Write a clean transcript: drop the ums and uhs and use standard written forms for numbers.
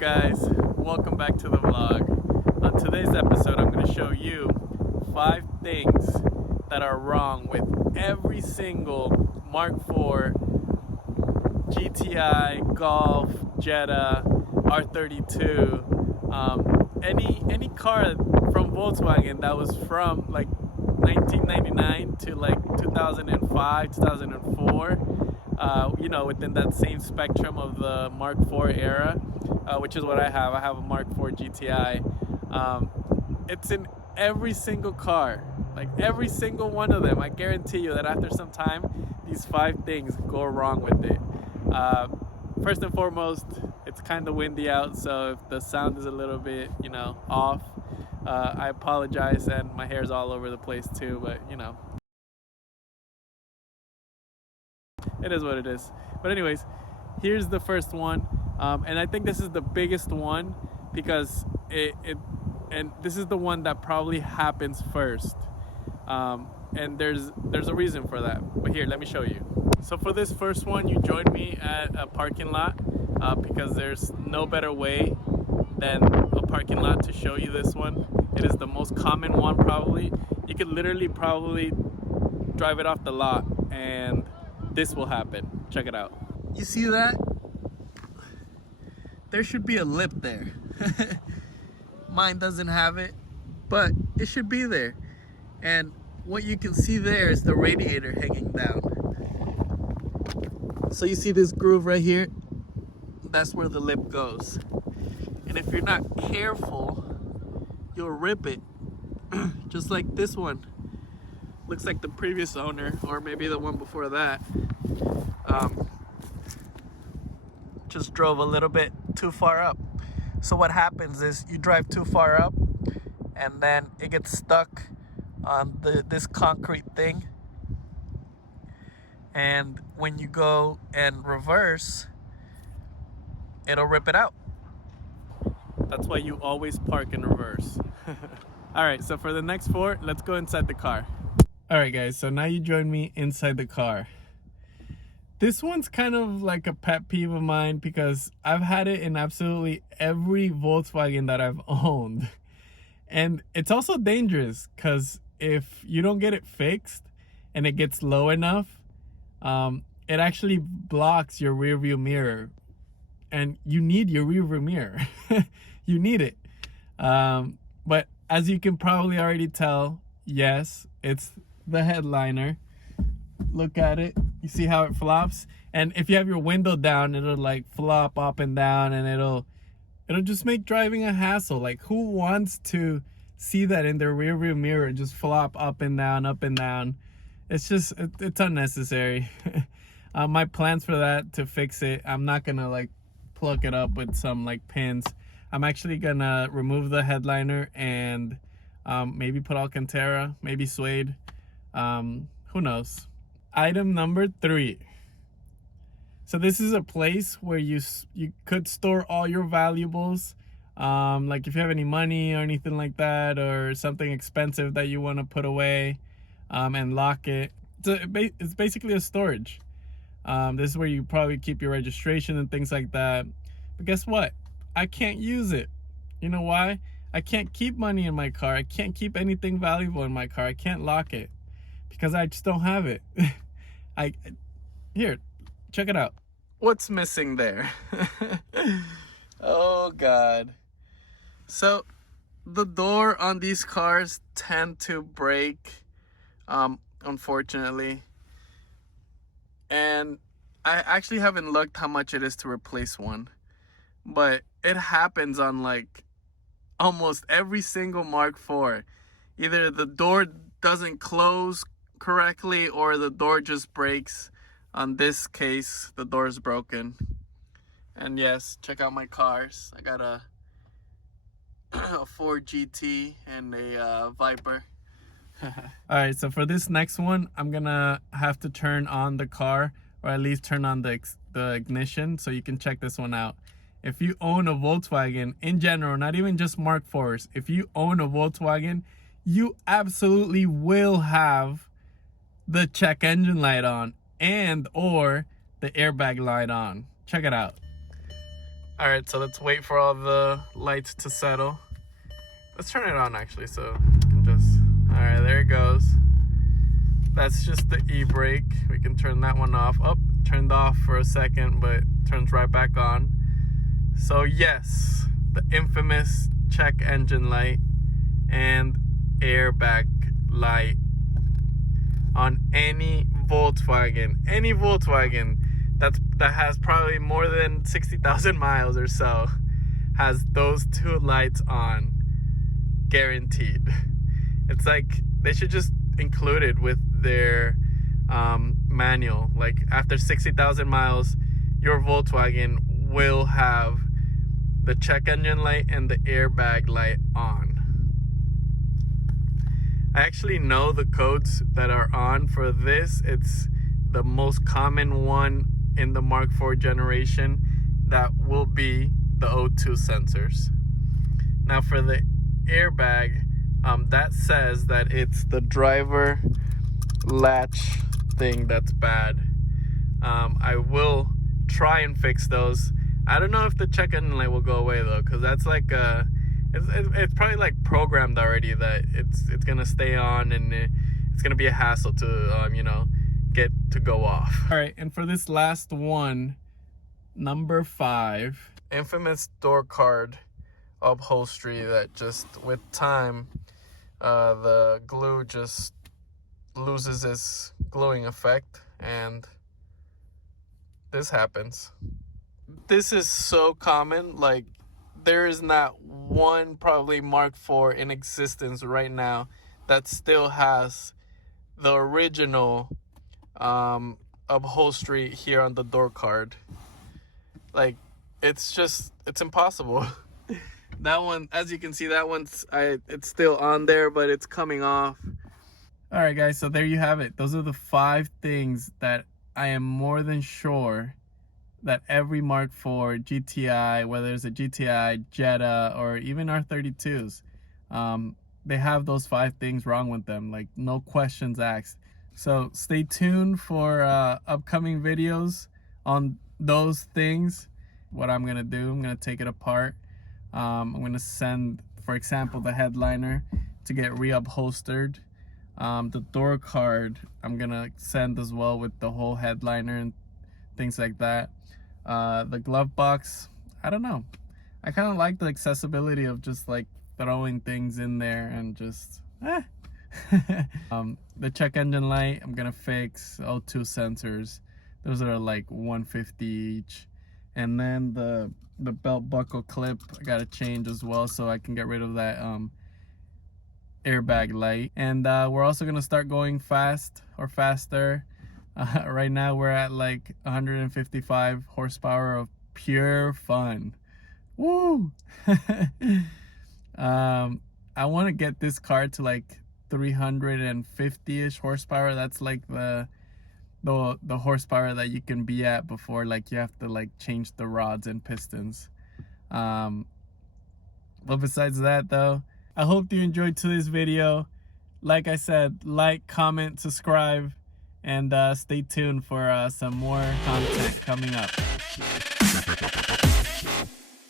guys? Welcome back to the vlog. On today's episode, I'm going to show you 5 things that are wrong with every single Mark IV, GTI, Golf, Jetta, R32, any car from Volkswagen that was from like 1999 to like 2005, 2004. Within that same spectrum of the Mark IV era, which is what I have. I have a Mark IV GTI. It's in every single car, like every single one of them. I guarantee you that after some time, these 5 things go wrong with it. First and foremost, it's kind of windy out, so if the sound is a little bit, off, I apologize, and my hair's all over the place too, but it is what it is. But anyways, here's the first one, and I think this is the biggest one because and this is the one that probably happens first, and there's a reason for that. But here, let me show you. So for this first one, you joined me at a parking lot because there's no better way than a parking lot to show you this one. It is the most common one probably. You could literally probably drive it off the lot and this will happen. Check it out. You see that? There should be a lip there. Mine doesn't have it, but it should be there. And what you can see there is the radiator hanging down. So you see this groove right here? That's where the lip goes. And if you're not careful, you'll rip it. Just like this one. Looks like the previous owner, or maybe the one before that, just drove a little bit too far up. So what happens is you drive too far up and then it gets stuck on this concrete thing, and when you go and reverse, it'll rip it out. That's why you always park in reverse. Alright, so for the next 4, let's go inside the car. Alright guys, so now you join me inside the car. This one's kind of like a pet peeve of mine because I've had it in absolutely every Volkswagen that I've owned. And it's also dangerous because if you don't get it fixed and it gets low enough, it actually blocks your rear view mirror. And you need your rear view mirror. You need it. But as you can probably already tell, yes, it's the headliner. Look at it. You see how it flops? And if you have your window down, it'll like flop up and down, and it'll just make driving a hassle. Like, who wants to see that in their rear view mirror just flop up and down, up and down? It's just, it's unnecessary. My plans for that, to fix it, I'm not gonna like plug it up with some like pins. I'm actually gonna remove the headliner and maybe put Alcantara, maybe suede. Who knows? Item number 3. So this is a place where you could store all your valuables. Like if you have any money or anything like that, or something expensive that you want to put away and lock it. It's basically a storage. This is where you probably keep your registration and things like that. But guess what? I can't use it. You know why? I can't keep money in my car. I can't keep anything valuable in my car. I can't lock it because I just don't have it. Here, check it out. What's missing there? Oh God. So the door on these cars tend to break, unfortunately. And I actually haven't looked how much it is to replace one, but it happens on like almost every single Mark IV. Either the door doesn't close correctly or the door just breaks. On this case, the door is broken. And yes, check out my cars. I got a Ford GT and a Viper. Alright, so for this next one, I'm gonna have to turn on the car, or at least turn on the ignition, so you can check this one out. If you own a Volkswagen in general, not even just Mark IVs, if you own a Volkswagen, you absolutely will have the check engine light on and or the airbag light on. Check it out. All right, so let's wait for all the lights to settle. Let's turn it on actually, so you can just, all right, there it goes. That's just the e-brake. We can turn that one off. Oh, turned off for a second, but turns right back on. So yes, the infamous check engine light and airbag light on any Volkswagen that has probably more than 60,000 miles or so has those two lights on, guaranteed. It's like they should just include it with their manual. Like after 60,000 miles, your Volkswagen will have the check engine light and the airbag light on. I actually know the codes that are on for this. It's the most common one in the Mark IV generation. That will be the O2 sensors. Now for the airbag, that says that it's the driver latch thing that's bad. I will try and fix those. I don't know if the check engine light will go away though, because that's like it's probably like programmed already that it's gonna stay on, and it's gonna be a hassle to you know, get to go off. All right, and for this last one, number 5, infamous door card upholstery that just with time the glue just loses its gluing effect, and this happens. This is so common. Like there is not one probably Mark IV in existence right now that still has the original upholstery here on the door card. Like it's impossible. That one, as you can see, that one's it's still on there, but it's coming off. All right guys, so there you have it. Those are the 5 things that I am more than sure that every Mark IV GTI, whether it's a GTI, Jetta, or even R32s, they have those 5 things wrong with them, like no questions asked. So stay tuned for upcoming videos on those things. What I'm gonna do, I'm gonna take it apart. I'm gonna send, for example, the headliner to get re-upholstered. The door card I'm gonna send as well with the whole headliner and things like that. The glove box, I don't know. I kind of like the accessibility of just like throwing things in there and just the check engine light I'm gonna fix. O2 sensors, those are like $150 each. And then the belt buckle clip I gotta change as well, so I can get rid of that airbag light. And we're also gonna start going fast or faster. Right now we're at like 155 horsepower of pure fun. Woo! I want to get this car to like 350-ish horsepower. That's like the horsepower that you can be at before like you have to like change the rods and pistons. But besides that though, I hope you enjoyed today's video. Like I said, like, comment, subscribe, and stay tuned for some more content coming up.